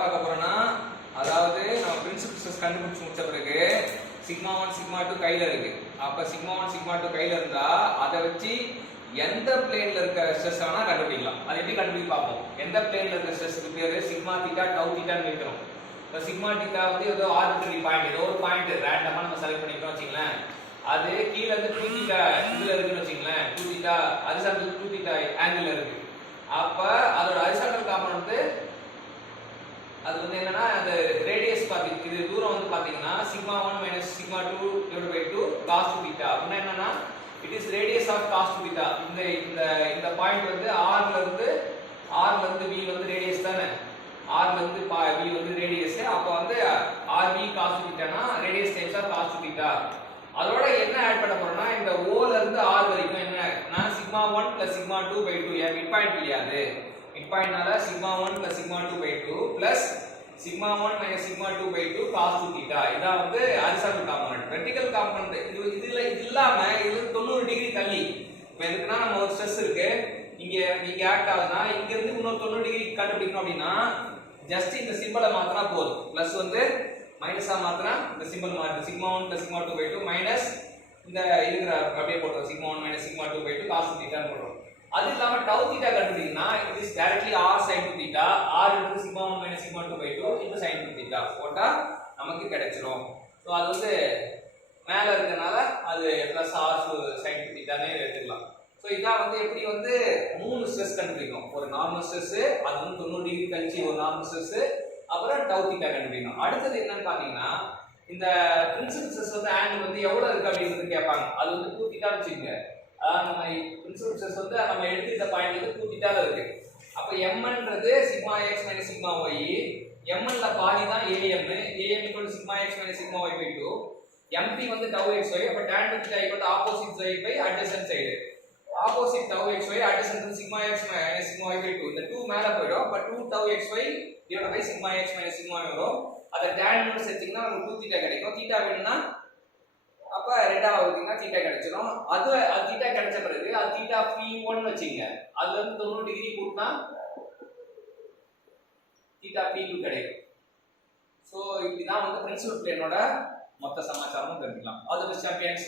பார்க்க போறோம்னா அதாவது நம்ம பிரின்சிபல் ஸ்ட்ரெஸ் கண்டுபிடிச்சு முடிச்ச பிறகு சிக்மா 1 சிக்மா 2 கையில இருக்கு. அப்ப சிக்மா 1 சிக்மா 2 கையில இருந்தா அதை வச்சு எந்த பிளேன்ல இருக்க ஸ்ட்ரெஸ் ஆனா கண்டுபிடிக்கலாம். அது எப்படி கண்டுபிடிக்க பார்ப்போம். எந்த பிளேன்ல இருக்க ஸ்ட்ரெஸ்க்கு பேரு சிக்மா தீட்டா டவு தீட்டான்னு வைக்கிறோம். இப்போ சிக்மா தீட்டா வந்து ஏதோ ஆர்பிட்ரரி பாயிண்ட், ஏதோ ஒரு பாயிண்ட் ரேண்டமா நம்ம செலக்ட் பண்ணிக்கிறோம் வச்சுங்களேன். அது கீழ இருந்து 2 தீட்டா இதுல இருக்குன்னு வச்சுங்களேன். 2 தீட்டா ஹரிசாண்டல் 2 தீட்டா ஆங்கிள் இருக்கு. அப்ப அதோட ஹரிசாண்டல் காம்பனன்ட் வந்து அது வந்து என்னன்னா அந்த ரேடியஸ் பாத்தீங்க, இது தூரம் வந்து பாத்தீங்கன்னா sigma 1 minus sigma 2 divided by 2 cos 2 theta. அப்படின்னா என்னன்னா it is radius of cos 2 theta. இந்த இந்த இந்த பாயிண்ட் வந்து r ல இருந்து v வந்து ரேடியஸ் தானே. r ல இருந்து v வந்து ரேடியஸ். அப்ப வந்து rv cos 2 தீட்டானா ரேடியஸ் டைம்ஸ் ஆஃப் cos 2 தீட்டா. அதோட என்ன ஆட் பண்ண போறோம்னா இந்த o ல இருந்து r வரைக்கும் என்னன்னா சிக்மா 1 plus சிக்மா 2 by 2 ஏன் மிட் பாயிண்ட் இல்லையா அது. மிட் பாயிண்ட்னால sigma 1 plus sigma 2 by 2 plus sigma 1 minus sigma 2 by 2 cos 2 தீட்டா. இதான் வந்து ஹரிசாண்டல் காம்பனன்ட். வெர்டிகல் காம்பனன்ட் இது இல்லாம இது 90 டிகிரி தள்ளி. இப்போ எதுக்குன்னா நம்ம ஒரு ஸ்ட்ரெஸ் இருக்கு இங்க ஆக்ட் ஆகுதுன்னா இங்க இருந்து இன்னொரு 90 டிகிரி கண்டுபிடிக்கணும் அப்படின்னா ஜஸ்ட் இந்த சிம்பலை மாத்தினா போதும். பிளஸ் வந்து மைனஸா மாத்தினா இந்த சிம்பல் மாத்து sigma 1 plus sigma 2 by 2 minus இந்த இருக்கிற அப்படியே போடுறோம் sigma 1 minus sigma 2 by 2 cos 2 தீட்டான்னு போடுறோம். அது இல்லாம டவு தீட்டா கண்டுபிடிக்கணும்னா it is directly r sin 2 தீட்டா. r into sigma 1 minus sigma 2 by 2 into sin 2 தீட்டா போட்டா நமக்கு கிடைச்சிரும். சோ அது வந்து மேல இருக்கனால அது plus r sin 2 தீட்டானே எடுத்துக்கலாம். சோ இதான் வந்து எப்படி வந்து மூணு ஸ்ட்ரெஸ் கண்டுபிடிக்கணும். ஒரு நார்மல் ஸ்ட்ரெஸ், அது வந்து 90 டிகிரி கழிச்சு ஒரு நார்மல் ஸ்ட்ரெஸ், அப்புறம் டவு தீட்டா கண்டுபிடிக்கணும். அடுத்து என்னன்னு பாத்தீங்கன்னா இந்த பிரின்சிபல் ஸ்ட்ரெஸ் வந்து ஆங்கிள் வந்து எவ்வளவு இருக்கு அப்படிங்கிறது கேட்பாங்க. அது வந்து 2 தீட்டா வச்சுக்கோங்க. நம்ம பிரின்சிபல் ஸ்ட்ரெஸ் வந்து நம்ம எடுத்துக்கிட்ட பாயிண்ட் வந்து 2 தீட்டால இருக்கு. அப்ப mன்றது sigma x minus sigma y, mன்ல பாதி தான் am, am = sigma x minus sigma y by 2, mt வந்து tau xy. அப்ப tan theta = opposite side by adjacent side. opposite tau xy adjacent sigma x minus sigma y by 2. இந்த 2 மேல போய்டும். அப்ப 2 tau xy divided by sigma x minus sigma y வரும். அத tan னு செஞ்சீங்கன்னா நமக்கு 2 தீட்டா கிடைக்கும். தீட்டா வேணும்னா அப்ப ரெண்டாவது வந்தீங்கன்னா தீட்டா கிடைச்சிடும். அது தீட்டா கிடைச்ச பிறகு அது தீட்டா p1 வச்சீங்க. அதுல இருந்து 90 டிகிரி கூட்டினா தீட்டா p2 கிடைக்கும். சோ இப்படிதான் வந்து பிரின்சிபல் பிளேனோட மொத்த சமாச்சாரமும் தெரிஞ்சுக்கலாம். All the best champions.